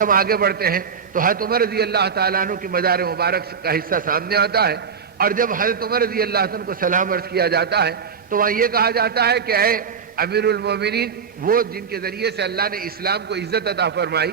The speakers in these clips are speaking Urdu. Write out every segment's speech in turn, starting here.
ہم آگے بڑھتے ہیں تو حضرت عمر رضی اللہ تعالیٰ عنہ کی مزار مبارک کا حصہ سامنے آتا ہے، اور جب حضرت عمر رضی اللہ عنہ کو سلام عرض کیا جاتا ہے تو وہاں یہ کہا جاتا ہے کہ اے امیر المومنین، وہ جن کے ذریعے سے اللہ نے اسلام کو عزت عطا فرمائی،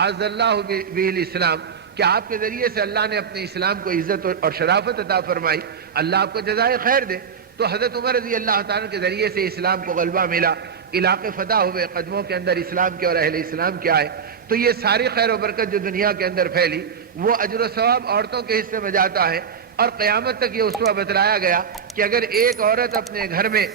اعز اللہ بہ الاسلام، کہ آپ کے ذریعے سے اللہ نے اپنے اسلام کو عزت اور شرافت عطا فرمائی، اللہ آپ کو جزائے خیر دے۔ تو حضرت عمر رضی اللہ تعالیٰ کے ذریعے سے اسلام کو غلبہ ملا، علاقے فتح ہوئے، قدموں کے اندر اسلام کے اور اہل اسلام کے آئے، تو یہ ساری خیر و برکت جو دنیا کے اندر پھیلی وہ اجر و ثواب عورتوں کے حصے میں جاتا ہے۔ اور قیامت تک یہ اسوہ بتلایا گیا کہ اگر ایک عورت اپنے گھر میں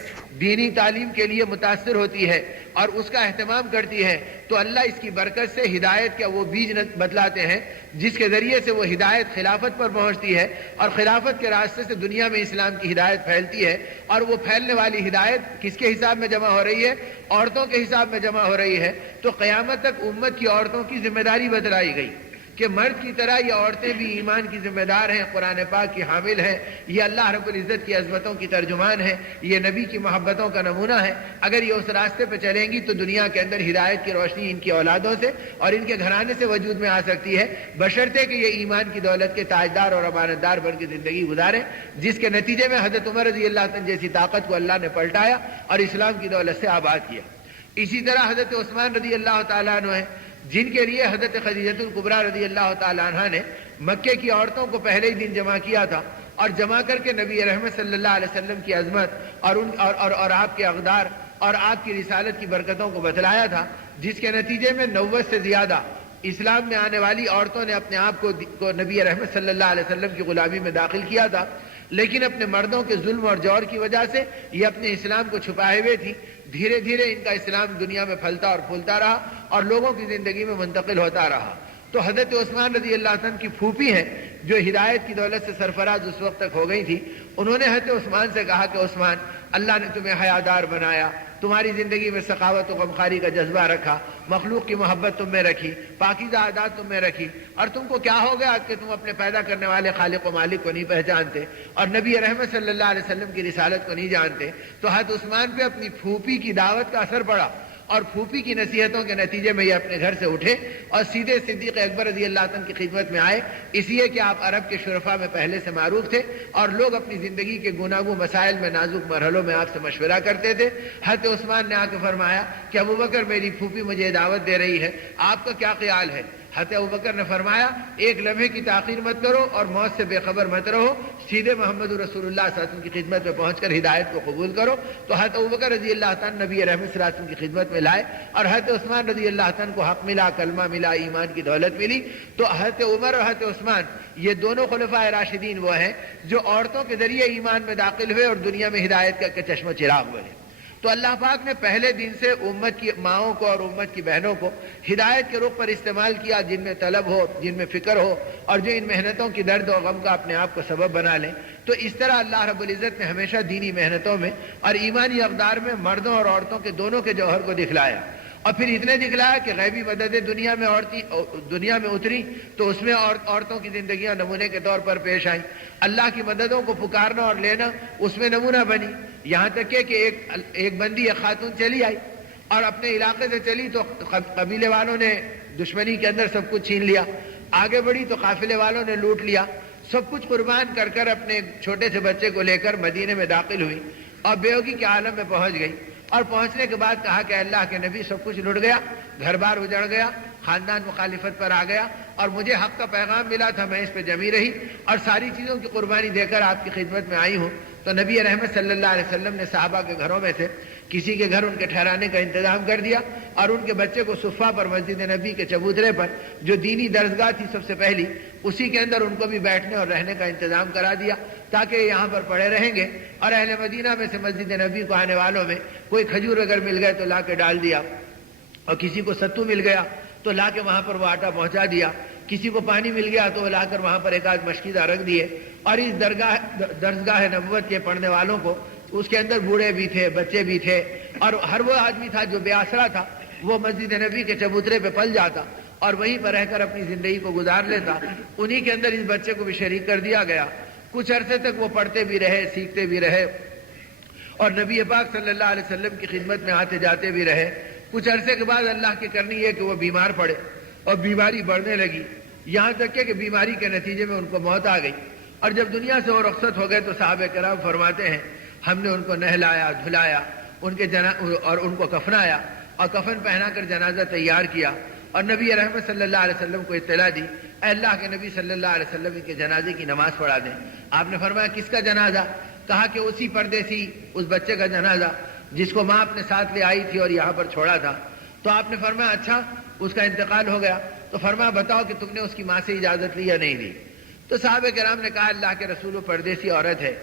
دینی تعلیم کے لیے متاثر ہوتی ہے اور اس کا اہتمام کرتی ہے تو اللہ اس کی برکت سے ہدایت کا وہ بیج بتلاتے ہیں جس کے ذریعے سے وہ ہدایت خلافت پر پہنچتی ہے، اور خلافت کے راستے سے دنیا میں اسلام کی ہدایت پھیلتی ہے، اور وہ پھیلنے والی ہدایت کس کے حساب میں جمع ہو رہی ہے؟ عورتوں کے حساب میں جمع ہو رہی ہے۔ تو قیامت تک امت کی عورتوں کی ذمہ داری بتلائی گئی کہ مرد کی طرح یہ عورتیں بھی ایمان کی ذمہ دار ہیں، قرآن پاک کی حامل ہیں، یہ اللہ رب العزت کی عظمتوں کی ترجمان ہیں، یہ نبی کی محبتوں کا نمونہ ہے۔ اگر یہ اس راستے پہ چلیں گی تو دنیا کے اندر ہدایت کی روشنی ان کی اولادوں سے اور ان کے گھرانے سے وجود میں آ سکتی ہے، بشرطے کہ یہ ایمان کی دولت کے تاجدار اور امانت دار بن کے زندگی گزاریں، جس کے نتیجے میں حضرت عمر رضی اللہ عنہ جیسی طاقت کو اللہ نے پلٹایا اور اسلام کی دولت سے آباد کیا۔ اسی طرح حضرت عثمان رضی اللہ تعالیٰ عنہ ہیں، جن کے لیے حضرت خدیجۃ الکبریٰ رضی اللہ تعالیٰ عنہ نے مکے کی عورتوں کو پہلے ہی دن جمع کیا تھا، اور جمع کر کے نبی رحمت صلی اللہ علیہ وسلم کی عظمت اور آپ کے اقدار اور آپ کی رسالت کی برکتوں کو بتلایا تھا، جس کے نتیجے میں 90 سے زیادہ اسلام میں آنے والی عورتوں نے اپنے آپ کو نبی رحمت صلی اللہ علیہ وسلم کی غلامی میں داخل کیا تھا، لیکن اپنے مردوں کے ظلم اور جور کی وجہ سے یہ اپنے اسلام کو چھپائے ہوئے تھی۔ دھیرے دھیرے ان کا اسلام دنیا میں پھلتا اور پھولتا رہا اور لوگوں کی زندگی میں منتقل ہوتا رہا۔ تو حضرت عثمان رضی اللہ عنہ کی پھوپھی ہیں جو ہدایت کی دولت سے سرفراز اس وقت تک ہو گئی تھی، انہوں نے حضرت عثمان سے کہا کہ عثمان، اللہ نے تمہیں حیادار بنایا، تمہاری زندگی میں سخاوت و غمخواری کا جذبہ رکھا، مخلوق کی محبت تم میں رکھی، پاکیزہ عادات تم میں رکھی، اور تم کو کیا ہو گیا کہ تم اپنے پیدا کرنے والے خالق و مالک کو نہیں پہچانتے اور نبی رحمت صلی اللہ علیہ وسلم کی رسالت کو نہیں جانتے۔ تو حضرت عثمان پہ اپنی پھوپھی کی دعوت کا اثر پڑا، اور پھوپھی کی نصیحتوں کے نتیجے میں یہ اپنے گھر سے اٹھے اور سیدھے صدیق اکبر رضی اللہ عنہ کی خدمت میں آئے، اس لیے کہ آپ عرب کے شرفاء میں پہلے سے معروف تھے اور لوگ اپنی زندگی کے گوناگوں مسائل میں نازک مرحلوں میں آپ سے مشورہ کرتے تھے۔ حضرت عثمان نے آ کے فرمایا کہ ابوبکر، میری پھوپھی مجھے دعوت دے رہی ہے، آپ کا کیا خیال ہے؟ حضرت ابوبکر نے فرمایا، ایک لمحے کی تاخیر مت کرو اور موت سے بے خبر مت رہو، سیدھے محمد رسول اللہ صلی اللہ علیہ وسلم کی خدمت میں پہنچ کر ہدایت کو قبول کرو۔ تو حضرت ابوبکر رضی اللہ عنہ نبی رحمت صلی اللہ علیہ وسلم کی خدمت میں لائے اور حضرت عثمان رضی اللہ عنہ کو حق ملا، کلمہ ملا، ایمان کی دولت ملی۔ تو حضرت عمر اور حضرت عثمان یہ دونوں خلفائے راشدین وہ ہیں جو عورتوں کے ذریعے ایمان میں داخل ہوئے اور دنیا میں ہدایت کا چشمہ چراغ بنے۔ تو اللہ پاک نے پہلے دن سے امت کی ماؤں کو اور امت کی بہنوں کو ہدایت کے رخ پر استعمال کیا، جن میں طلب ہو، جن میں فکر ہو، اور جو ان محنتوں کی درد اور غم کا اپنے آپ کو سبب بنا لیں۔ تو اس طرح اللہ رب العزت نے ہمیشہ دینی محنتوں میں اور ایمانی اقدار میں مردوں اور عورتوں کے دونوں کے جوہر کو دکھلایا، اور پھر اتنے دکھلایا کہ غیبی مددیں دنیا میں اتری تو اس میں عورتوں کی زندگیاں نمونے کے طور پر پیش آئیں، اللہ کی مددوں کو پکارنا اور لینا اس میں نمونہ بنی، یہاں تک کہ ایک بندی، ایک خاتون چلی آئی اور اپنے علاقے سے چلی تو قبیلے والوں نے دشمنی کے اندر سب کچھ چھین لیا، آگے بڑھی تو قافلے والوں نے لوٹ لیا، سب کچھ قربان کر کر اپنے چھوٹے سے بچے کو لے کر مدینے میں داخل ہوئی اور بیوگی کے عالم میں پہنچ گئی، اور پہنچنے کے بعد کہا کہ اللہ کے نبی، سب کچھ لٹ گیا، گھر بار اجڑ گیا، خاندان مخالفت پر آ گیا، اور مجھے حق کا پیغام ملا تھا، میں اس پہ جمی رہی اور ساری چیزوں کی قربانی دے کر آپ کی خدمت میں آئی ہوں۔ تو نبی رحمت صلی اللہ علیہ وسلم نے صحابہ کے گھروں میں سے کسی کے گھر ان کے ٹھہرانے کا انتظام کر دیا، اور ان کے بچے کو صفہ پر، مسجد نبی کے چبوترے پر جو دینی درسگاہ تھی سب سے پہلی، اسی کے اندر ان کو بھی بیٹھنے اور رہنے کا انتظام کرا دیا تاکہ یہاں پر پڑے رہیں گے۔ اور اہل مدینہ میں سے مسجد نبی کو آنے والوں میں کوئی کھجور اگر مل گئے تو لا کے ڈال دیا، اور کسی کو ستو مل گیا تو لا کے وہاں پر وہ آٹا پہنچا دیا، کسی کو پانی مل گیا تو وہ لا کر وہاں پر ایک آدھ مشکیزہ رکھ دیے، اور اس درسگاہ نبوت کے پڑھنے والوں کو اس کے اندر بوڑھے بھی تھے، بچے بھی تھے، اور ہر وہ آدمی تھا جو بے آسرا تھا وہ مسجد نبی کے چبوترے پہ پل جاتا اور وہیں پر رہ کر اپنی زندگی کو گزار لیتا۔ انہی کے اندر اس بچے کو بھی شریک کر دیا گیا۔ کچھ عرصے تک وہ پڑھتے بھی رہے، سیکھتے بھی رہے، اور نبی پاک صلی اللہ علیہ وسلم کی خدمت میں آتے جاتے بھی رہے۔ کچھ عرصے کے بعد اللہ کی کرنی یہ کہ وہ بیمار پڑے، اور بیماری بڑھنے لگی، یہاں تک کہ بیماری کے نتیجے میں ان کو موت آ گئی۔ اور جب دنیا سے وہ رخصت ہو گئے تو صحابہ کرام فرماتے ہیں ہم نے ان کو نہلایا دھلایا، اور ان کو کفنایا اور کفن پہنا کر جنازہ تیار کیا، اور نبی رحمت صلی اللہ علیہ وسلم کو اطلاع دی اے اللہ کے نبی صلی اللہ علیہ وسلم کے جنازے کی نماز پڑھا دیں۔ آپ نے فرمایا کس کا جنازہ؟ کہا کہ اسی پردیسی اس بچے کا جنازہ جس کو ماں اپنے ساتھ لے آئی تھی اور یہاں پر چھوڑا تھا۔ تو آپ نے فرمایا اچھا اس کا انتقال ہو گیا، تو فرمایا بتاؤ کہ تم نے اس کی ماں سے اجازت لی یا نہیں لی؟ تو صحابہ کرام نے کہا اللہ کے رسول و پردیسی عورت ہے،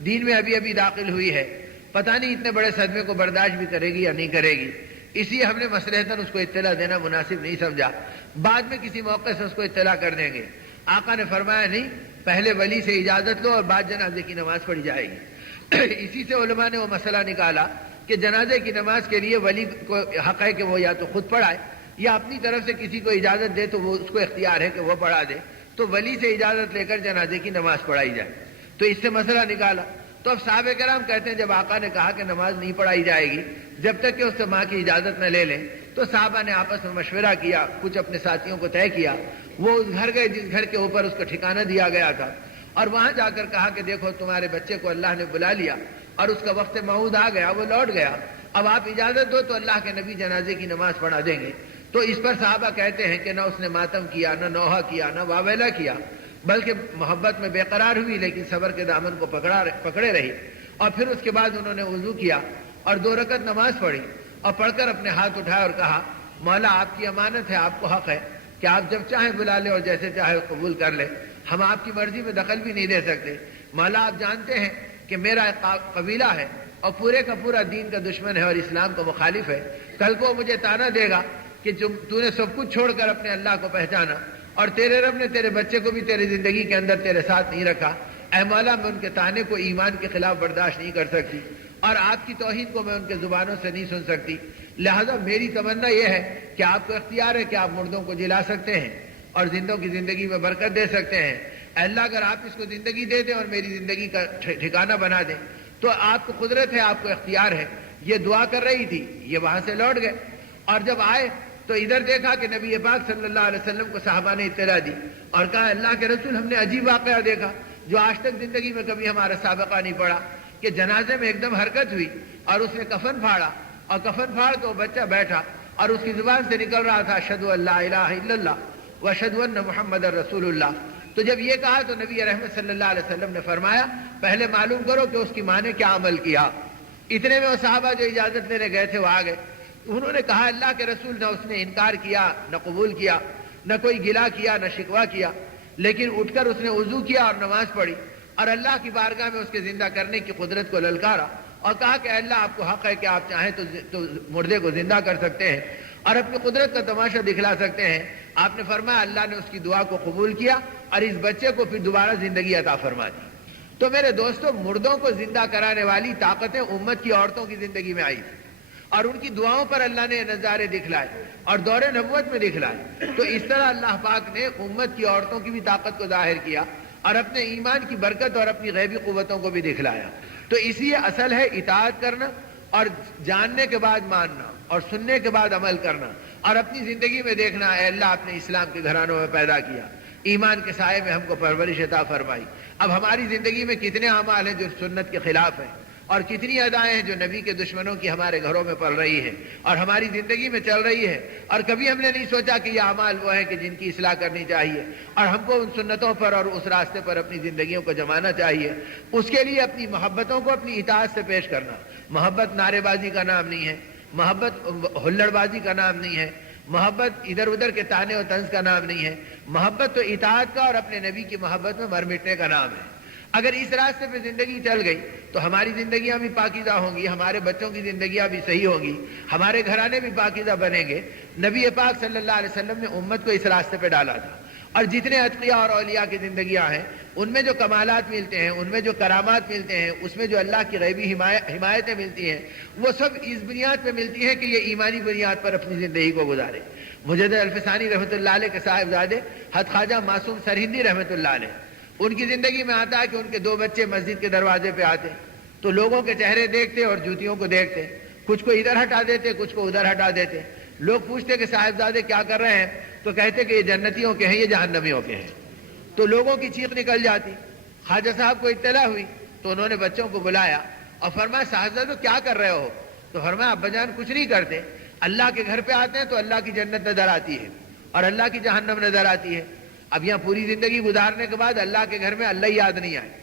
دین میں ابھی ابھی داخل ہوئی ہے، پتہ نہیں اتنے بڑے صدمے کو برداشت بھی کرے گی یا نہیں کرے گی، اس لیے ہم نے مصلحتاً اس کو اطلاع دینا مناسب نہیں سمجھا، بعد میں کسی موقع سے اس کو اطلاع کر دیں گے۔ آقا نے فرمایا نہیں، پہلے ولی سے اجازت لو اور بعد جنازے کی نماز پڑھی جائے گی۔ اسی سے علماء نے وہ مسئلہ نکالا کہ جنازے کی نماز کے لیے ولی کو حق ہے کہ وہ یا تو خود پڑھائے یا اپنی طرف سے کسی کو اجازت دے تو وہ اس کو اختیار ہے کہ وہ پڑھا دے، تو ولی سے اجازت لے کر جنازے کی نماز پڑھائی جائے۔ تو اس سے مسئلہ نکالا۔ تو اب صحابہ کرام کہتے ہیں جب آقا نے کہا کہ نماز نہیں پڑھائی جائے گی جب تک کہ اس سے ماں کی اجازت نہ لے لیں، تو صحابہ نے آپس میں مشورہ کیا، کچھ اپنے ساتھیوں کو طے کیا، وہ اس گھر گئے جس گھر کے اوپر اس کو ٹھکانہ دیا گیا تھا، اور وہاں جا کر کہا کہ دیکھو تمہارے بچے کو اللہ نے بلا لیا اور اس کا وقت موعود آ گیا، وہ لوٹ گیا، اب آپ اجازت دو تو اللہ کے نبی جنازے کی نماز پڑھا دیں گے۔ تو اس پر صحابہ کہتے ہیں کہ نہ اس نے ماتم کیا، نہ نوحہ کیا، نہ واویلا کیا، بلکہ محبت میں بے قرار ہوئی لیکن صبر کے دامن کو پکڑے رہی، اور پھر اس کے بعد انہوں نے وضو کیا اور 2 رکعت نماز پڑھی اور پڑھ کر اپنے ہاتھ اٹھائے اور کہا مولا آپ کی امانت ہے، آپ کو حق ہے کہ آپ جب چاہیں بلا لیں اور جیسے چاہے قبول کر لیں، ہم آپ کی مرضی میں دخل بھی نہیں دے سکتے۔ مولا آپ جانتے ہیں کہ میرا ایک قبیلہ ہے اور پورے کا پورا دین کا دشمن ہے اور اسلام کا مخالف ہے، کل کو مجھے تانا دے گا کہ تو نے سب کچھ چھوڑ کر اپنے اللہ کو پہچانا اور تیرے رب نے تیرے بچے کو بھی تیری زندگی کے اندر تیرے ساتھ نہیں رکھا، اے مولا میں ان کے تانے کو ایمان کے خلاف برداشت نہیں کر سکتی اور آپ کی توہین کو میں ان کے زبانوں سے نہیں سن سکتی، لہذا میری تمنا یہ ہے کہ آپ کو اختیار ہے کہ آپ مردوں کو جلا سکتے ہیں اور زندوں کی زندگی میں برکت دے سکتے ہیں، اے اللہ اگر آپ اس کو زندگی دے دیں اور میری زندگی کا ٹھکانہ بنا دیں تو آپ کو قدرت ہے، آپ کو اختیار ہے۔ یہ دعا کر رہی تھی، یہ وہاں سے لوٹ گئے اور جب آئے تو ادھر دیکھا کہ نبی پاک صلی اللہ علیہ وسلم کو صحابہ نے اطلاع دی اور کہا اللہ کے رسول ہم نے عجیب واقعہ دیکھا جو آج تک زندگی میں کبھی ہمارا سابقہ نہیں پڑا، کہ جنازے میں ایک دم حرکت ہوئی اور اس نے کفن پھاڑا اور کفن پھاڑ کے وہ بچہ بیٹھا اور اس کی زبان سے نکل رہا تھا اشہد ان لا الہ الا اللہ واشہد ان محمد رسول اللہ۔ تو جب یہ کہا تو نبی رحمت صلی اللہ علیہ وسلم نے فرمایا پہلے معلوم کرو کہ اس کی ماں نے کیا عمل کیا۔ اتنے میں وہ صحابہ جو اجازت لینے گئے تھے وہ آ گئے، انہوں نے کہا اللہ کے رسول نہ اس نے انکار کیا نہ قبول کیا نہ کوئی گلا کیا نہ شکوہ کیا، لیکن اٹھ کر اس نے وضو کیا اور نماز پڑھی اور اللہ کی بارگاہ میں اس کے زندہ کرنے کی قدرت کو للکارا اور کہا کہ اللہ آپ کو حق ہے کہ آپ چاہیں تو مردے کو زندہ کر سکتے ہیں اور اپنی قدرت کا تماشا دکھلا سکتے ہیں۔ آپ نے فرمایا اللہ نے اس کی دعا کو قبول کیا اور اس بچے کو پھر دوبارہ زندگی عطا فرما دی۔ تو میرے دوستو مردوں کو زندہ کرانے والی طاقتیں امت کی عورتوں کی زندگی میں آئی تھی اور ان کی دعاؤں پر اللہ نے نظارے دکھلائے اور دور نبوت میں دکھلائے۔ تو اس طرح اللہ پاک نے امت کی عورتوں کی بھی طاقت کو ظاہر کیا اور اپنے ایمان کی برکت اور اپنی غیبی قوتوں کو بھی دکھلایا۔ تو اس لیے اصل ہے اطاعت کرنا اور جاننے کے بعد ماننا اور سننے کے بعد عمل کرنا اور اپنی زندگی میں دیکھنا اے اللہ آپ نے اسلام کے گھرانوں میں پیدا کیا، ایمان کے سائے میں ہم کو پرورش عطا فرمائی۔ اب ہماری زندگی میں کتنے اعمال ہیں جو سنت کے خلاف ہیں اور کتنی ادائیں ہیں جو نبی کے دشمنوں کی ہمارے گھروں میں پل رہی ہیں اور ہماری زندگی میں چل رہی ہے، اور کبھی ہم نے نہیں سوچا کہ یہ اعمال وہ ہیں کہ جن کی اصلاح کرنی چاہیے اور ہم کو ان سنتوں پر اور اس راستے پر اپنی زندگیوں کو جمانا چاہیے۔ اس کے لیے اپنی محبتوں کو اپنی اطاعت سے پیش کرنا۔ محبت نعرے بازی کا نام نہیں ہے، محبت ہلڑ بازی کا نام نہیں ہے، محبت ادھر ادھر کے تانے و طنز کا نام نہیں ہے، محبت تو اطاعت کا اور اپنے نبی کی محبت میں مر مٹنے کا نام ہے۔ اگر اس راستے پہ زندگی چل گئی تو ہماری زندگیاں بھی پاکیزہ ہوں گی، ہمارے بچوں کی زندگیاں بھی صحیح ہوں گی، ہمارے گھرانے بھی پاکیزہ بنیں گے۔ نبی پاک صلی اللہ علیہ وسلم نے امت کو اس راستے پہ ڈالا تھا، اور جتنے اتقیاء اور اولیاء کی زندگیاں ہیں ان میں جو کمالات ملتے ہیں، ان میں جو کرامات ملتے ہیں، اس میں جو اللہ کی غیبی حمایتیں ملتی ہیں، وہ سب اس بنیاد پہ ملتی ہیں کہ یہ ایمانی بنیاد پر اپنی زندگی کو گزارے۔ مجدد الفسانی رحمۃ اللہ علیہ کے صاحبزادے حضرت خواجہ معصوم سرہندی رحمۃ اللہ علیہ، ان کی زندگی میں آتا ہے کہ ان کے 2 بچے مسجد کے دروازے پہ آتے تو لوگوں کے چہرے دیکھتے اور جوتیوں کو دیکھتے، کچھ کو ادھر ہٹا دیتے کچھ کو ادھر ہٹا دیتے۔ لوگ پوچھتے کہ صاحبزادے کیا کر رہے ہیں؟ تو کہتے کہ یہ جنتیوں کے ہیں یہ جہنمیوں کے ہیں، تو لوگوں کی چیخ نکل جاتی۔ خواجہ صاحب کو اطلاع ہوئی تو انہوں نے بچوں کو بلایا اور فرمایا صاحبزادو کیا کر رہے ہو؟ تو فرمایا ابا جان کچھ نہیں کرتے، اللہ کے گھر پہ آتے ہیں تو اللہ کی جنت نظر آتی ہے اور اللہ کی جہنم نظر آتی ہے۔ اب یہاں پوری زندگی گزارنے کے بعد اللہ کے گھر میں اللہ یاد نہیں آئے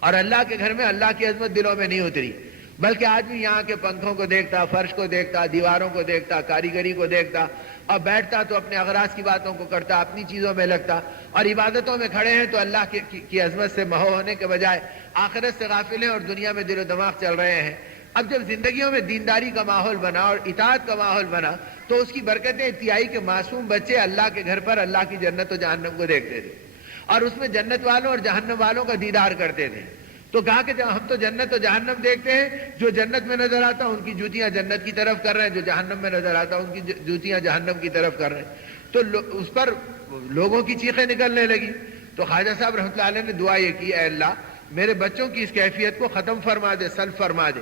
اور اللہ کے گھر میں اللہ کی عظمت دلوں میں نہیں اتری، بلکہ آدمی یہاں کے پنکھوں کو دیکھتا، فرش کو دیکھتا، دیواروں کو دیکھتا، کاریگری کو دیکھتا اور بیٹھتا تو اپنے اغراض کی باتوں کو کرتا، اپنی چیزوں میں لگتا، اور عبادتوں میں کھڑے ہیں تو اللہ کی عظمت سے محو ہونے کے بجائے آخرت سے غافل ہیں اور دنیا میں دل و دماغ چل رہے ہیں۔ اب جب زندگیوں میں دینداری کا ماحول بنا اور اطاعت کا ماحول بنا تو اس کی برکتیں اتنی آئی کہ معصوم بچے اللہ کے گھر پر اللہ کی جنت و جہنم کو دیکھتے تھے اور اس میں جنت والوں اور جہنم والوں کا دیدار کرتے تھے۔ تو کہا کہ ہم تو جنت و جہنم دیکھتے ہیں، جو جنت میں نظر آتا ان کی جوتیاں جنت کی طرف کر رہے ہیں، جو جہنم میں نظر آتا ان کی جوتیاں جہنم کی طرف کر رہے ہیں۔ تو اس پر لوگوں کی چیخیں نکلنے لگی۔ تو خواجہ صاحب رحمۃ اللہ علیہ نے دعا یہ کی، اے اللہ میرے بچوں کی اس کیفیت کو ختم فرما دے، سلب فرما دے،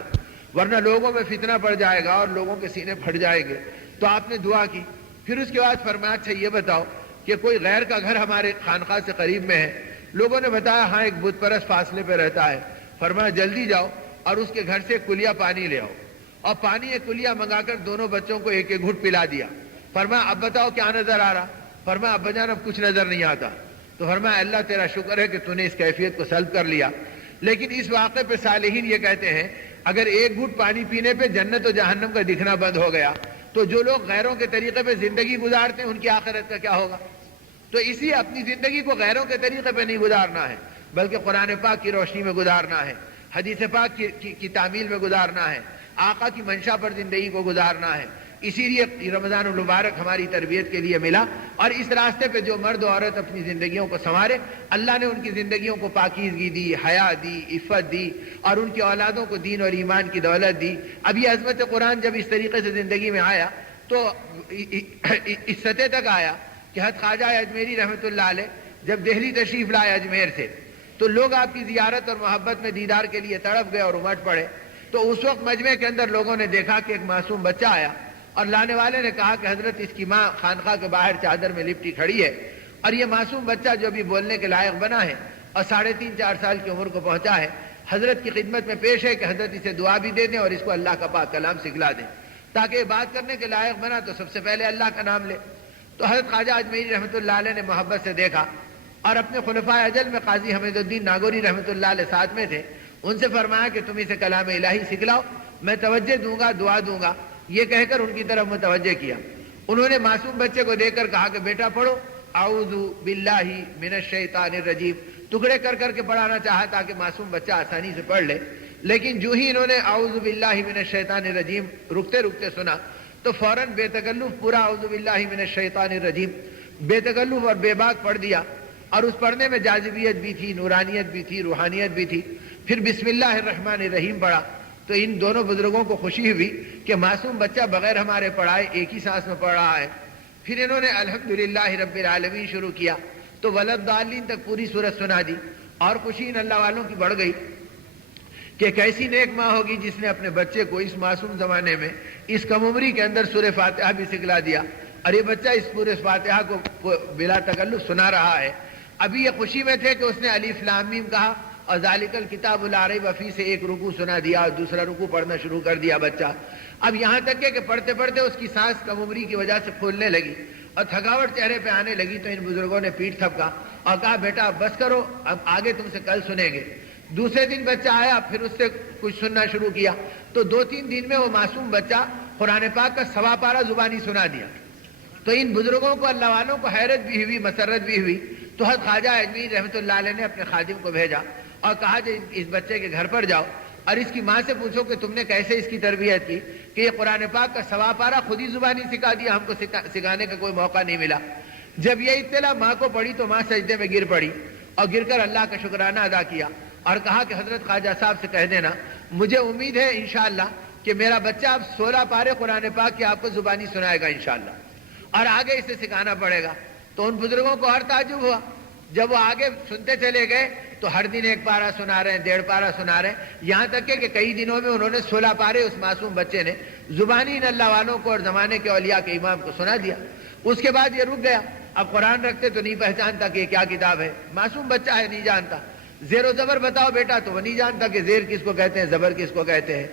ورنہ لوگوں میں فتنہ پڑ جائے گا اور لوگوں کے سینے پھٹ جائیں گے۔ تو آپ نے دعا کی، پھر اس کے بعد فرمایا اچھا یہ بتاؤ کہ کوئی غیر کا گھر ہمارے خانقاہ سے قریب میں ہے؟ لوگوں نے بتایا ہاں ایک بت پرست فاصلے پہ رہتا ہے۔ فرمایا جلدی جاؤ اور اس کے گھر سے کلیا پانی لے آؤ، اور پانی ایک کلیا منگا کر دونوں بچوں کو ایک ایک گھٹ پلا دیا۔ فرمایا اب بتاؤ کیا نظر آ رہا؟ فرمایا ابا جان اب کچھ نظر نہیں آتا۔ تو فرمایا اللہ تیرا شکر ہے کہ تو نے اس کیفیت کو سلب کر لیا۔ لیکن اس واقعے پہ صالحین یہ کہتے ہیں اگر ایک گھٹ پانی پینے پہ جنت و جہنم کا دکھنا بند ہو گیا تو جو لوگ غیروں کے طریقے پہ زندگی گزارتے ہیں ان کی آخرت کا کیا ہوگا؟ تو اسی اپنی زندگی کو غیروں کے طریقے پہ نہیں گزارنا ہے، بلکہ قرآن پاک کی روشنی میں گزارنا ہے، حدیث پاک کی تعمیل میں گزارنا ہے، آقا کی منشا پر زندگی کو گزارنا ہے۔ اسی لیے رمضان المبارک ہماری تربیت کے لیے ملا، اور اس راستے پہ جو مرد و عورت اپنی زندگیوں کو سنوارے اللہ نے ان کی زندگیوں کو پاکیزگی دی، حیا دی، عفت دی، اور ان کی اولادوں کو دین اور ایمان کی دولت دی۔ اب یہ عظمت قرآن جب اس طریقے سے زندگی میں آیا تو اس سطح تک آیا کہ حضرت خواجہ اجمیری رحمۃ اللہ علیہ جب دہلی تشریف لائے اجمیر سے تو لوگ آپ کی زیارت اور محبت میں دیدار کے لیے تڑپ گئے اور امٹ پڑے۔ تو اس وقت مجمع کے اندر لوگوں نے دیکھا کہ ایک معصوم بچہ آیا اور لانے والے نے کہا کہ حضرت اس کی ماں خانقاہ کے باہر چادر میں لپٹی کھڑی ہے، اور یہ معصوم بچہ جو بھی بولنے کے لائق بنا ہے اور 3.5-4 سال کی عمر کو پہنچا ہے حضرت کی خدمت میں پیش ہے کہ حضرت اسے دعا بھی دے دیں اور اس کو اللہ کا پاک کلام سکھلا دیں تاکہ یہ بات کرنے کے لائق بنا تو سب سے پہلے اللہ کا نام لے۔ تو حضرت خواجہ اجمیری رحمۃ اللہ علیہ نے محبت سے دیکھا اور اپنے خلفائے اجل میں قاضی حمید الدین ناگوری رحمۃ اللہ علیہ ساتھ میں تھے، ان سے فرمایا کہ تم اسے کلام الہی سکھلاؤ، میں توجہ دوں گا، دعا دوں گا، یہ کہہ کر ان کی طرف متوجہ کیا۔ انہوں نے معصوم بچے کو دیکھ کر کہا کہ بیٹا پڑھو اعوذ باللہ من الشیطان الرجیم، ٹکڑے کر کر کے پڑھانا چاہا تاکہ معصوم بچہ آسانی سے پڑھ لے، لیکن جو ہی انہوں نے اعوذ باللہ من الشیطان الرجیم رکتے رکتے سنا تو فوراً بے تکلف پورا اعوذ باللہ من الشیطان الرجیم بے تکلف اور بے باک پڑھ دیا، اور اس پڑھنے میں جاذبیت بھی تھی، نورانیت بھی تھی، روحانیت بھی تھی۔ پھر بسم اللہ الرحمن الرحیم پڑھا تو ان دونوں بزرگوں کو خوشی ہوئی کہ معصوم بچہ بغیر ہمارے پڑھائے ایک ہی سانس میں پڑھ رہا ہے۔ پھر انہوں نے الحمدللہ رب العالمین شروع کیا تو ولدالین تک پوری سورت سنا دی، اور خوشی ان اللہ والوں کی بڑھ گئی کہ کیسی نیک ماں ہوگی جس نے اپنے بچے کو اس معصوم زمانے میں اس کم عمری کے اندر سورہ فاتحہ بھی سکھلا دیا، اور یہ بچہ اس پورے فاتحہ کو بلا تکلف سنا رہا ہے۔ ابھی یہ خوشی میں تھے کہ اس نے الف لام میم کہا اور ذالک الکتاب لا ریب فیہ سے ایک رکوع سنا دیا اور دوسرا رکوع پڑھنا شروع کر دیا بچہ۔ اب یہاں تک کہ پڑھتے پڑھتے اس کی سانس کم عمری کی وجہ سے پھولنے لگی اور تھکاوٹ چہرے پہ آنے لگی، تو ان بزرگوں نے پیٹھ تھپکا اور کہا بیٹا اب بس کرو، اب آگے تم سے کل سنیں گے۔ دوسرے دن بچہ آیا، پھر اس سے کچھ سننا شروع کیا تو 2-3 دن میں وہ معصوم بچہ قرآن پاک کا 1.25 پارہ زبانی سنا دیا۔ تو ان بزرگوں کو اللہ والوں کو حیرت بھی ہوئی، مسرت بھی ہوئی، تو حضرت خواجہ اجمیری رحمۃ اللہ علیہ نے اپنے خادم کو بھیجا اور کہا کہ اس بچے کے گھر پر جاؤ اور اس کی ماں سے پوچھو کہ تم نے کیسے اس کی تربیت کی کہ یہ قرآن پاک کا 1.25 پارہ خود ہی زبانی سکھا دیا، ہم کو سکھانے کا کوئی موقع نہیں ملا۔ جب یہ اطلاع ماں کو پڑی تو ماں سجدے میں گر پڑی اور گر کر اللہ کا شکرانہ ادا کیا اور کہا کہ حضرت خواجہ صاحب سے کہہ دینا مجھے امید ہے انشاءاللہ کہ میرا بچہ اب 16 پارے قرآن پاک کے آپ کو زبانی سنائے گا انشاءاللہ، اور آگے اسے سکھانا پڑے گا۔ تو ان بزرگوں کو اور تعجب ہوا، جب وہ آگے سنتے چلے گئے تو ہر دن 1 پارہ سنا رہے ہیں، 1.5 پارہ سنا رہے ہیں، یہاں تک کہ کئی دنوں میں انہوں نے 16 پارے اس معصوم بچے نے زبانی ان اللہ والوں کو اور زمانے کے اولیاء کے امام کو سنا دیا۔ اس کے بعد یہ رک گیا. اب قرآن رکھتے تو نہیں پہچانتا کہ یہ کیا کتاب ہے. معصوم بچہ ہے, نہیں جانتا. زیر و زبر بتاؤ بیٹا تو وہ نہیں جانتا کہ زیر کس کو کہتے ہیں, زبر کس کو کہتے ہیں.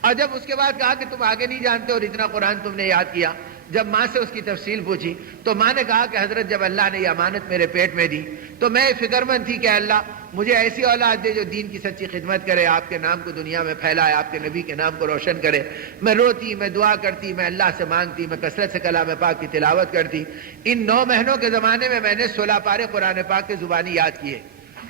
اور جب اس کے بعد کہا کہ تم آگے نہیں جانتے اور اتنا قرآن تم نے یاد کیا, جب ماں سے اس کی تفصیل پوچھی تو ماں نے کہا کہ حضرت جب اللہ نے یہ امانت میرے پیٹ میں دی تو میں فکر مند تھی کہ اللہ مجھے ایسی اولاد دے جو دین کی سچی خدمت کرے, آپ کے نام کو دنیا میں پھیلائے, آپ کے نبی کے نام کو روشن کرے. میں روتی, میں دعا کرتی, میں اللہ سے مانگتی, میں کثرت سے کلام پاک کی تلاوت کرتی. ان 9 مہینوں کے زمانے میں نے 16 پارے قرآن پاک کے زبانی یاد کیے.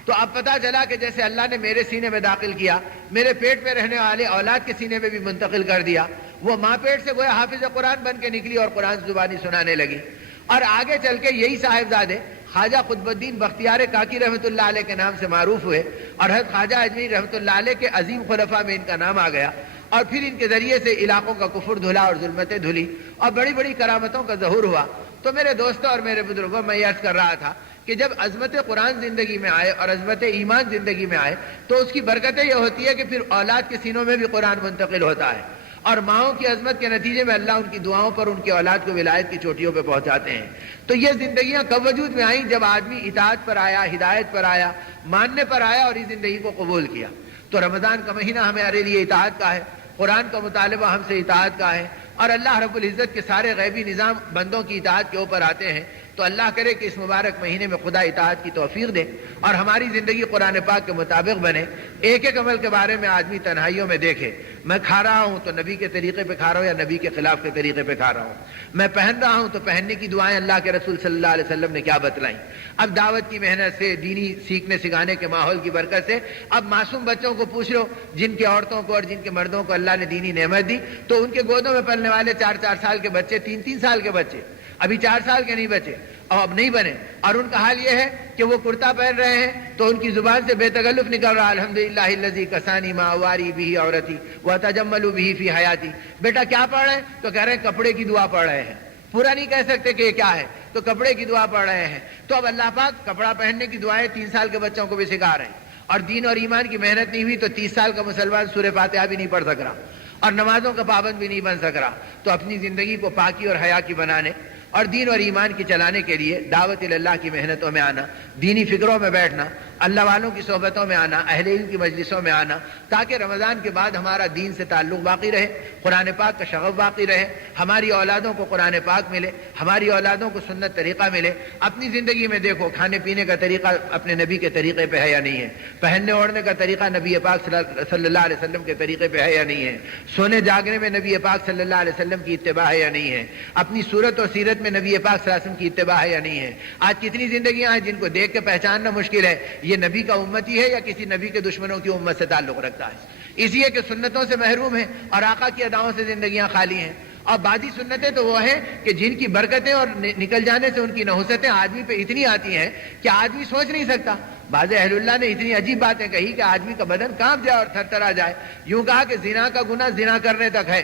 تو اب پتہ چلا کہ جیسے اللہ نے میرے سینے میں داخل کیا, میرے پیٹ میں رہنے والے اولاد کے سینے میں بھی منتقل کر دیا. وہ ماں پیٹ سے گویا حافظ قرآن بن کے نکلی اور قرآن زبانی سنانے لگی. اور آگے چل کے یہی صاحبزادے خواجہ قطب الدین بختیار کاکی رحمۃ اللہ علیہ کے نام سے معروف ہوئے, اور حضرت خواجہ اجمیری رحمۃ اللہ علیہ کے عظیم خلفاء میں ان کا نام آ گیا. اور پھر ان کے ذریعے سے علاقوں کا کفر دھلا اور ظلمتیں دھلی اور بڑی بڑی کرامتوں کا ظہور ہوا. تو میرے دوستوں اور میرے بزرگوں, میں یہ عرض کر رہا تھا کہ جب عظمت قرآن زندگی میں آئے اور عظمت ایمان زندگی میں آئے تو اس کی برکتیں یہ ہوتی ہے کہ پھر اولاد کے سینوں میں بھی قرآن منتقل ہوتا ہے, اور ماؤں کی عظمت کے نتیجے میں اللہ ان کی دعاؤں پر ان کی اولاد کو ولایت کی چوٹیوں پہ پہنچاتے ہیں. تو یہ زندگیاں کب وجود میں آئیں؟ جب آدمی اطاعت پر آیا, ہدایت پر آیا, ماننے پر آیا اور اس زندگی کو قبول کیا. تو رمضان کا مہینہ ہمارے لیے اطاعت کا ہے, قرآن کا مطالبہ ہم سے اطاعت کا ہے, اور اللہ رب العزت کے سارے غیبی نظام بندوں کی اطاعت کے اوپر آتے ہیں. تو اللہ کرے کہ اس مبارک مہینے میں خدا اطاعت کی توفیق دے اور ہماری زندگی قرآن پاک کے مطابق بنے. ایک ایک عمل کے بارے میں آدمی تنہائیوں میں دیکھے, میں کھا رہا ہوں تو نبی کے طریقے پہ کھا رہا ہوں یا نبی کے خلاف کے طریقے پہ کھا رہا ہوں, میں پہن رہا ہوں تو پہننے کی دعائیں اللہ کے رسول صلی اللہ علیہ وسلم نے کیا بتلائیں. اب دعوت کی محنت سے, دینی سیکھنے سکھانے کے ماحول کی برکت سے اب معصوم بچوں کو پوچھ لو جن کی عورتوں کو اور جن کے مردوں کو اللہ نے دینی نعمت دی, تو ان کے گودوں میں پلنے والے 4-4 سال کے بچے, 3-3 سال کے بچے, ابھی 4 سال کے نہیں بچے اور اب نہیں بنے, اور ان کا حال یہ ہے کہ وہ کرتا پہن رہے ہیں تو ان کی زبان سے بے تکلف نکل رہا الحمدللہ الذی کسانی ما واری بھی عورتی وتجمل بھی فی حیاتی. بیٹا کیا پڑھ رہے ہیں؟ تو کہہ رہے ہیں کپڑے کی دعا پڑھ رہے ہیں. پورا نہیں کہہ سکتے کہ یہ کیا ہے, تو کپڑے کی دعا پڑھ رہے ہیں. تو اب اللہ پاک کپڑا پہننے کی دعائیں 3 سال کے بچوں کو بھی سکھا رہے ہیں, اور دین اور ایمان کی محنت نہیں ہوئی تو 30 سال کا مسلمان سورہ فاتحہ بھی نہیں پڑھ سک رہا اور نمازوں کا پابند بھی نہیں بن سک رہا. تو اپنی زندگی کو پاکی اور حیا کی بنانے اور دین اور ایمان کی چلانے کے لیے دعوت اللہ کی محنتوں میں آنا, دینی فکروں میں بیٹھنا, اللہ والوں کی صحبتوں میں آنا, اہل علم کی مجلسوں میں آنا, تاکہ رمضان کے بعد ہمارا دین سے تعلق باقی رہے, قرآن پاک کا شغف باقی رہے, ہماری اولادوں کو قرآن پاک ملے, ہماری اولادوں کو سنت طریقہ ملے. اپنی زندگی میں دیکھو کھانے پینے کا طریقہ اپنے نبی کے طریقے پہ ہے یا نہیں ہے, پہننے اوڑھنے کا طریقہ نبی پاک صلی اللہ علیہ وسلم کے طریقے پہ ہے یا نہیں ہے, سونے جاگنے میں نبی پاک صلی اللہ علیہ وسلم کی اتباع ہے یا نہیں ہے, اپنی صورت اور سیرت میں نبی پاک صلی اللہ علیہ وسلم کی اتباع ہے یا نہیں ہے. آج کتنی زندگیاں ہیں جن کو دیکھ کے پہچاننا مشکل ہے یہ نبی کا امتی ہے یا کسی نبی کے دشمنوں کی امت سے تعلق رکھتا ہے, اس لیے کہ سنتوں سے محروم ہے اور آقا کی اداؤں سے زندگیاں خالی ہیں. اور بعضی سنتیں تو وہ ہیں کہ جن کی برکتیں اور نکل جانے سے ان کی نحوستیں آدمی پہ اتنی آتی ہیں کہ آدمی سوچ نہیں سکتا. بعض اہل اللہ نے اتنی عجیب باتیں کہی کہ آدمی کا بدن کانپ جائے اور تھر تھرا جائے. یوں کہا کہ زنا کا گناہ زنا کرنے تک ہے,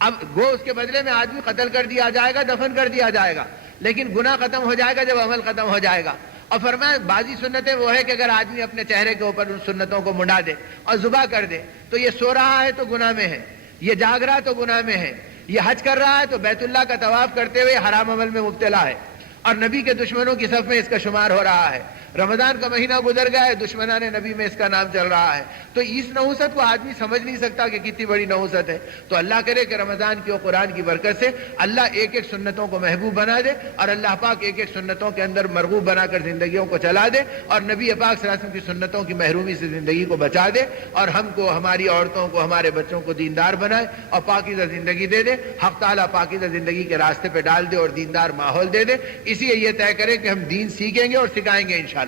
اب گو اس کے بدلے میں آدمی قتل کر دیا جائے گا, دفن کر دیا جائے گا, لیکن گناہ ختم ہو جائے گا جب عمل ختم ہو جائے گا. اور فرمایا بعضی سنتیں وہ ہے کہ اگر آدمی اپنے چہرے کے اوپر ان سنتوں کو منڈا دے اور ذبح کر دے تو یہ سو رہا ہے تو گناہ میں ہے, یہ جاگ رہا تو گناہ میں ہے, یہ حج کر رہا ہے تو بیت اللہ کا طواف کرتے ہوئے حرام عمل میں مبتلا ہے, اور نبی کے دشمنوں کی صف میں اس کا شمار ہو رہا ہے. رمضان کا مہینہ گزر گیا ہے, دشمنان نبی میں اس کا نام چل رہا ہے. تو اس نحوست کو آدمی سمجھ نہیں سکتا کہ کتنی بڑی نحوست ہے. تو اللہ کرے کہ رمضان کی اور قرآن کی برکت سے اللہ ایک ایک سنتوں کو محبوب بنا دے, اور اللہ پاک ایک ایک سنتوں کے اندر مرغوب بنا کر زندگیوں کو چلا دے, اور نبی پاک صلی اللہ علیہ وسلم کی سنتوں کی محرومی سے زندگی کو بچا دے, اور ہم کو, ہماری عورتوں کو, ہمارے بچوں کو دیندار بنائے اور پاکیزہ زندگی دے دے. حق تعالیٰ پاکیزہ زندگی کے راستے پہ ڈال دے اور دیندار ماحول دے دے. اسی لیے یہ طے کرے کہ ہم دین سیکھیں گے اور سکھائیں گے انشاءاللہ,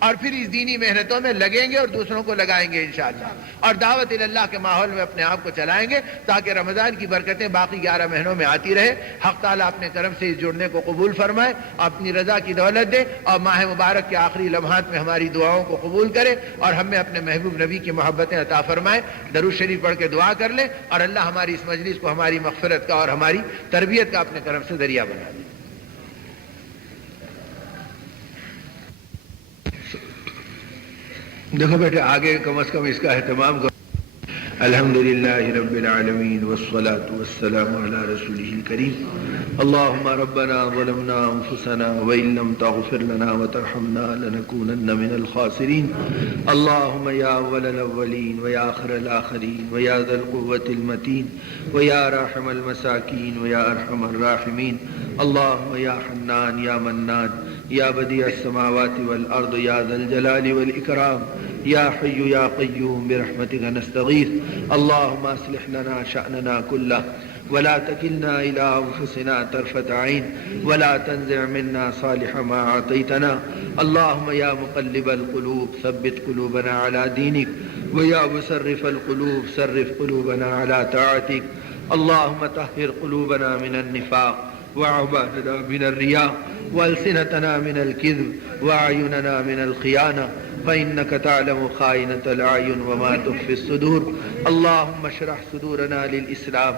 اور پھر اس دینی محنتوں میں لگیں گے اور دوسروں کو لگائیں گے انشاءاللہ, اور دعوت اللہ کے ماحول میں اپنے آپ کو چلائیں گے تاکہ رمضان کی برکتیں باقی 11 مہینوں میں آتی رہے. حق تعالیٰ اپنے کرم سے اس جڑنے کو قبول فرمائے, اپنی رضا کی دولت دے, اور ماہ مبارک کے آخری لمحات میں ہماری دعاؤں کو قبول کرے, اور ہمیں اپنے محبوب نبی کی محبتیں عطا فرمائے. درود شریف پڑھ کے دعا کر لیں, اور اللہ ہماری اس مجلس کو ہماری مغفرت کا اور ہماری تربیت کا اپنے کرم سے ذریعہ بنا دے. دیکھو بیٹے آگے کم از کم اس کا اہتمام کرو. الحمد لله رب العالمين والصلاة والسلام على رسوله الكريم. اللهم ربنا ظلمنا أنفسنا وإن لم تغفر لنا وترحمنا لنكونن من الخاسرين. اللهم يا أول الأولين ويا آخر الآخرين ويا ذا القوة المتين ويا راحم المساكين ويا أرحم الراحمين. اللهم يا حنان يا منان يا بديع السماوات والأرض يا ذا الجلال والإكرام يا حي يا قيوم برحمتك نستغيث. اللهم أصلح لنا شأننا كله ولا تكلنا إلى أنفسنا طرفة عين ولا تنزع منا صالح ما أعطيتنا. اللهم يا مقلب القلوب ثبت قلوبنا على دينك ويا مصرف القلوب صرف قلوبنا على طاعتك. اللهم طهر قلوبنا من النفاق وأعمالنا من الرياء وألسنتنا من الكذب وأعيننا من الخيانة فإنك تعلم خائنة الأعين وما تخفي الصدور. اللهم اشرح صدورنا للإسلام.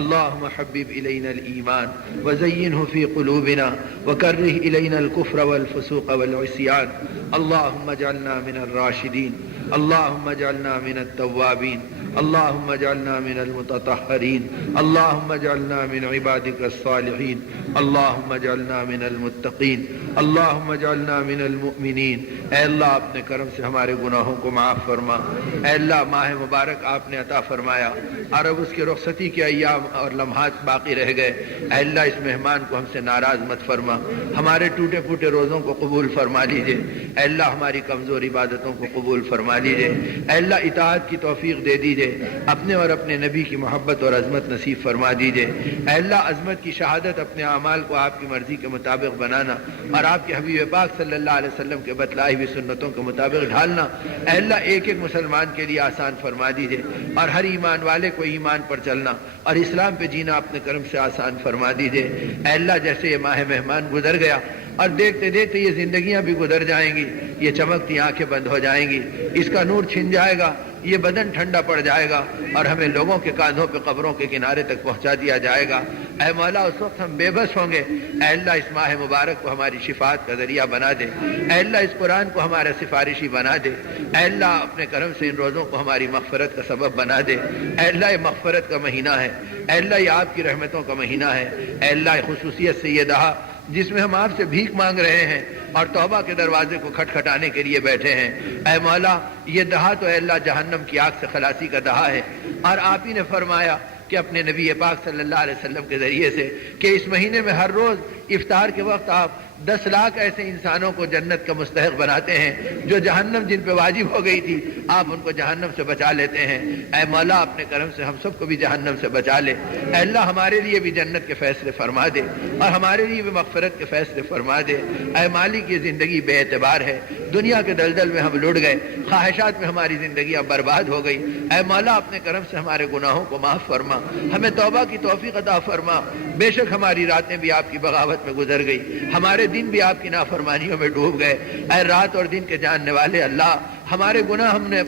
اللهم حبب إلينا الإيمان وزينه في قلوبنا وكره إلينا الكفر والفسوق والعصيان. اللهم اجعلنا من الراشدين. اللهم اجعلنا من التوابين. اللهم اجعلنا من المتطهرين. اللهم اجعلنا من عبادك الصالحين. اللهم اجعلنا من المتقين. اللهم اجعلنا من المؤمنین. اے اللہ اپنے کرم سے ہمارے گناہوں کو معاف فرما. اے اللہ ماہ مبارک آپ نے عطا فرمایا اور اب اس کی رخصتی کے ایام اور لمحات باقی رہ گئے. اے اللہ اس مہمان کو ہم سے ناراض مت فرما. ہمارے ٹوٹے پھوٹے روزوں کو قبول فرما لیجئے. اے اللہ ہماری کمزور عبادتوں کو قبول فرما لیجئے. اے اللہ اطاعت کی توفیق دے دیجئے. اپنے اور اپنے نبی کی محبت اور عظمت نصیب فرما دیجئے. اے اللہ عظمت کی شہادت اپنے اعمال کو آپ کی مرضی کے مطابق بنانا اور آپ کے حبیب پاک صلی اللہ علیہ وسلم کے بتلائی ہوئی سنتوں کے مطابق ڈھالنا اے اللہ ایک ایک مسلمان کے لیے آسان فرما دیجئے اور ہر ایمان والے کو ایمان پر چلنا اور اسلام پہ جینا اپنے کرم سے آسان فرما دیجئے. اے اللہ جیسے یہ ماہ مہمان گزر گیا اور دیکھتے دیکھتے یہ زندگیاں بھی گزر جائیں گی, یہ چمکتی آنکھیں بند ہو جائیں گی, اس کا نور چھن جائے گا, یہ بدن ٹھنڈا پڑ جائے گا اور ہمیں لوگوں کے کاندھوں پہ قبروں کے کنارے تک پہنچا دیا جائے گا. اے مولا اس وقت ہم بے بس ہوں گے. اے اللہ اس ماہ مبارک کو ہماری شفاعت کا ذریعہ بنا دے. اے اللہ اس قرآن کو ہمارا سفارشی بنا دے. اے اللہ اپنے کرم سے ان روزوں کو ہماری مغفرت کا سبب بنا دے. اے اللہ یہ مغفرت کا مہینہ ہے. اے اللہ یہ آپ کی رحمتوں کا مہینہ ہے. اے اللہ یہ خصوصیت سے یہ دہا جس میں ہم آپ سے بھیک مانگ رہے ہیں اور توبہ کے دروازے کو کھٹکھٹانے کے لیے بیٹھے ہیں. اے مولا یہ دہا تو اے اللہ جہنم کی آگ سے خلاصی کا دہا ہے اور آپ ہی نے فرمایا کہ اپنے نبی پاک صلی اللہ علیہ وسلم کے ذریعے سے کہ اس مہینے میں ہر روز افطار کے وقت آپ 10 لاکھ ایسے انسانوں کو جنت کا مستحق بناتے ہیں جو جہنم جن پہ واجب ہو گئی تھی آپ ان کو جہنم سے بچا لیتے ہیں. اے مولا اپنے کرم سے ہم سب کو بھی جہنم سے بچا لے. اے اللہ ہمارے لیے بھی جنت کے فیصلے فرما دے اور ہمارے لیے بھی مغفرت کے فیصلے فرما دے. اے مالک یہ زندگی بے اعتبار ہے, دنیا کے دلدل میں ہم لٹ گئے, خواہشات میں ہماری زندگیاں برباد ہو گئی. اے مولا اپنے کرم سے ہمارے گناہوں کو معاف فرما, ہمیں توبہ کی توفیق عطا فرما. بے شک ہماری راتیں بھی آپ کی بغاوت میں گزر گئی, ہمارے دن بھی آپ کی نافرمانیوں میں ڈوب گئے. اے رات اور دن کے جاننے والے اللہ ہمارے گناہ ہم نے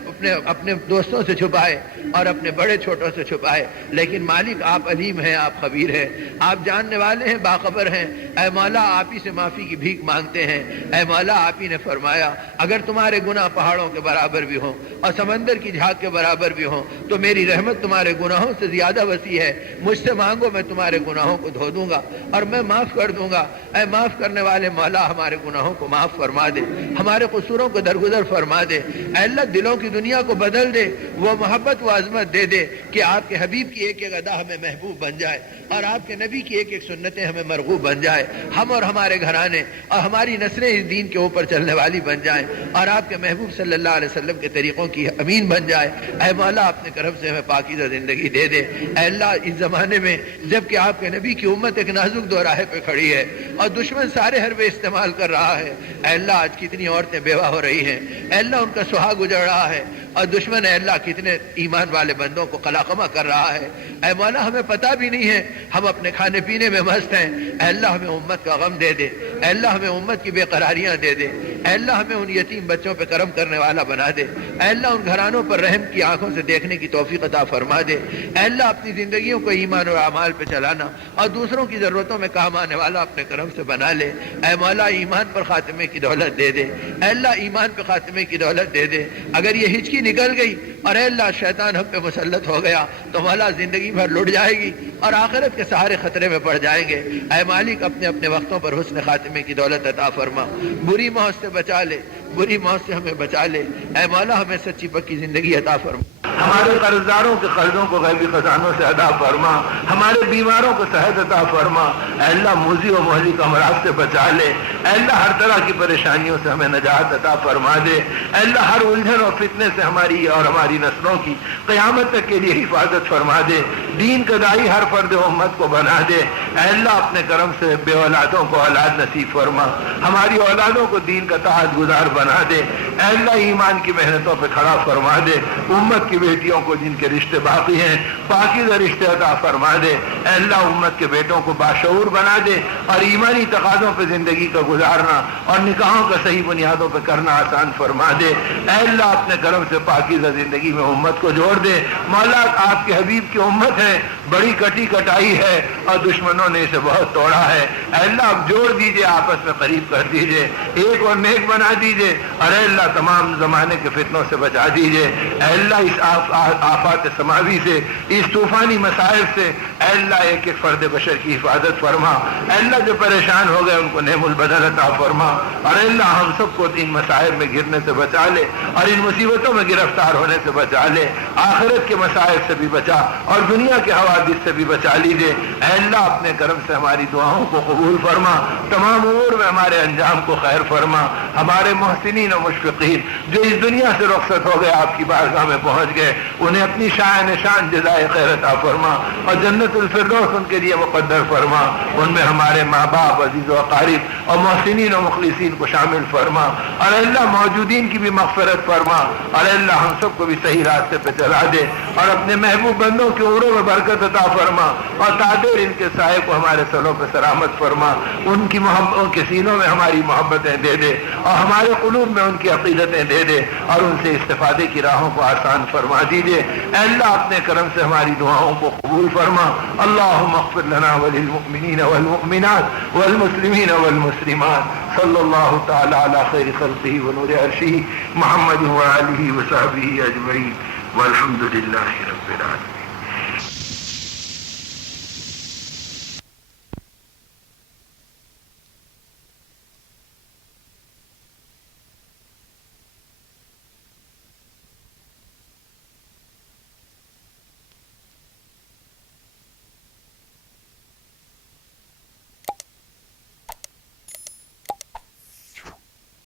اپنے دوستوں سے چھپائے اور اپنے بڑے چھوٹوں سے چھپائے, لیکن مالک آپ علیم ہیں, آپ خبیر ہیں, آپ جاننے والے ہیں, باخبر ہیں. اے مولا آپ ہی سے معافی کی بھیک مانگتے ہیں. اے مولا آپ ہی نے فرمایا اگر تمہارے گناہ پہاڑوں کے برابر بھی ہوں اور سمندر کی جھاگ کے برابر بھی ہوں تو میری رحمت تمہارے گناہوں سے زیادہ وسیع ہے. مجھ سے مانگو میں تمہارے گناہوں کو دھو دوں گا اور میں معاف کر دوں گا. اے معاف کرنے والے مولا ہمارے گناہوں کو معاف فرما دے, ہمارے قصوروں کو درگزر فرما دے. اے اللہ دلوں کی دنیا کو بدل دے, وہ محبت و عظمت دے دے کہ آپ کے حبیب کی ایک ایک ادا ہمیں محبوب بن جائے اور آپ کے نبی کی ایک ایک سنتیں ہمیں مرغوب بن جائے. ہم اور ہمارے گھرانے اور ہماری نسلیں اس دین کے اوپر چلنے والی بن جائیں اور آپ کے محبوب صلی اللہ علیہ وسلم کے طریقوں کی امین بن جائے. اے مولا اپنے کرم سے ہمیں پاکیزہ زندگی دے دے. اے اللہ اس زمانے میں جب کہ آپ کے نبی کی امت ایک نازک دوراہے پہ کھڑی ہے اور دشمن سارے حربے استعمال کر رہا ہے, اے اللہ آج کتنی عورتیں بیوہ ہو رہی ہیں, اے اللہ ان کا سہاگ اجڑ رہا ہے اور دشمن اے اللہ کتنے ایمان والے بندوں کو قلاقمہ کر رہا ہے. اے مولا ہمیں پتہ بھی نہیں ہے, ہم اپنے کھانے پینے میں مست ہیں. اے اللہ ہمیں امت کا غم دے دے. اے اللہ ہمیں امت کی بے قراریاں دے دے. اے اللہ ہمیں ان یتیم بچوں پہ کرم کرنے والا بنا دے. اے اللہ ان گھرانوں پر رحم کی آنکھوں سے دیکھنے کی توفیق عطا فرما دے. اے اللہ اپنی زندگیوں کو ایمان اور اعمال پہ چلانا اور دوسروں کی ضرورتوں میں کام آنے والا اپنے کرم سے بنا لے. اے مولا ایمان پر خاتمے کی دولت دے دے. اے اللہ ایمان پہ خاتمے کی دولت دے دے. اگر یہ ہچکی نکل گئی اور اے اللہ شیطان ہم پہ مسلط ہو گیا تو مولا زندگی بھر لٹ جائے گی اور آخرت کے سارے خطرے میں پڑ جائیں گے۔ اے مالک اپنے اپنے وقتوں پر حسن خاتمے کی دولت عطا فرما، بری موت سے بچا لے، بری موت سے ہمیں بچا لے۔ اے مولا ہمیں سچی پکی زندگی عطا فرما، ہمارے قرضداروں کے قرضوں کو غیبی خزانوں سے ادا فرما، ہمارے بیماروں کو صحت عطا فرما۔ اے اللہ موذی و مہلک امراض سے بچا لے، اے اللہ ہر طرح کی پریشانیوں سے ہمیں نجات عطا فرما دے، اے اللہ ہر الجھن اور فتنے سے ہماری اور ہماری نسلوں کی قیامت تک کے لیے حفاظت فرما دے، دین کا داعی ہر فرد امت کو بنا دے۔ اے اللہ اپنے کرم سے بے اولادوں کو اولاد نصیب فرما، ہماری اولادوں کو دین کا طاعت گزار بنا دے۔ اے اللہ ایمان کی محنتوں پہ کھڑا فرما دے، امت کی بیٹیوں کو جن کے رشتے باقی ہیں پاکیزہ رشتے عطا فرما دے۔ اے اللہ امت کے بیٹوں کو باشعور بنا دے اور ایمانی تقاضوں پہ زندگی کا گزارنا اور نکاحوں کا صحیح بنیادوں پہ کرنا آسان فرما دے۔ اے اللہ اپنے کرم سے پاکیزہ زندگی میں امت کو جوڑ دے۔ مولا آپ کے حبیب کی امت ہے، بڑی کٹی کٹائی ہے اور دشمنوں نے اسے بہت توڑا ہے۔ اے اللہ آپ جوڑ دیجئے، آپس میں قریب کر دیجئے، ایک اور نیک بنا دیجئے، اور اے اللہ تمام زمانے کے فتنوں سے بچا دیجئے۔ اے اللہ اس آفات سماوی سے، اس طوفانی مسائل سے اے اللہ ایک ایک فرد بشر کی حفاظت فرما۔ اے اللہ جو پریشان ہو گئے ان کو نعم البدل عطا فرما، اور اے اللہ ہم سب کو ان مسائل میں گرنے سے بچا لے اور ان مصیبتوں میں گرفتار ہونے سے بچا لے، آخرت کے مسائل سے بھی بچا اور دنیا کے حوادث سے بھی بچا لیجیے۔ اے اللہ اپنے کرم سے ہماری دعاؤں کو قبول فرما، تمام امور میں ہمارے انجام کو خیر فرما۔ ہمارے محسنین و مشفقین جو اس دنیا سے رخصت ہو گئے آپ کی بارگاہ میں پہنچ گئے، انہیں اپنی شان نشان جزائے خیر عطا فرما اور جنت الفردوس ان کے لیے مقدر فرما۔ ان میں ہمارے ماں باپ، عزیز و اقارب اور محسنین و مخلصین کو شامل فرما، اور اللہ موجودین کی بھی مغفرت فرما، اور اللہ ہم سب کو بھی صحیح راستے پہ چلا دے اور اپنے محبوب بندوں کے عمروں میں برکت عطا فرما، اور تعدیر ان کے سائے کو ہمارے سروں پہ سلامت فرما۔ ان کی ان کے سینوں میں ہماری محبتیں دے دے اور ہمارے قلوب میں ان کی عقیدتیں دے دے، اور ان سے استفادے کی راہوں کو آسان فرما دیجیے۔ اے اللہ اپنے کرم سے ہماری دعاؤں کو قبول فرما۔ اللہم اغفر لنا وللمؤمنین والمؤمنات والمسلمین والمسلمات، صلی اللہ تعالی علی خیر خلقہ ونور عرشہ محمد وآلہ وصحبہ اجمعین، والحمد للہ رب العالمین۔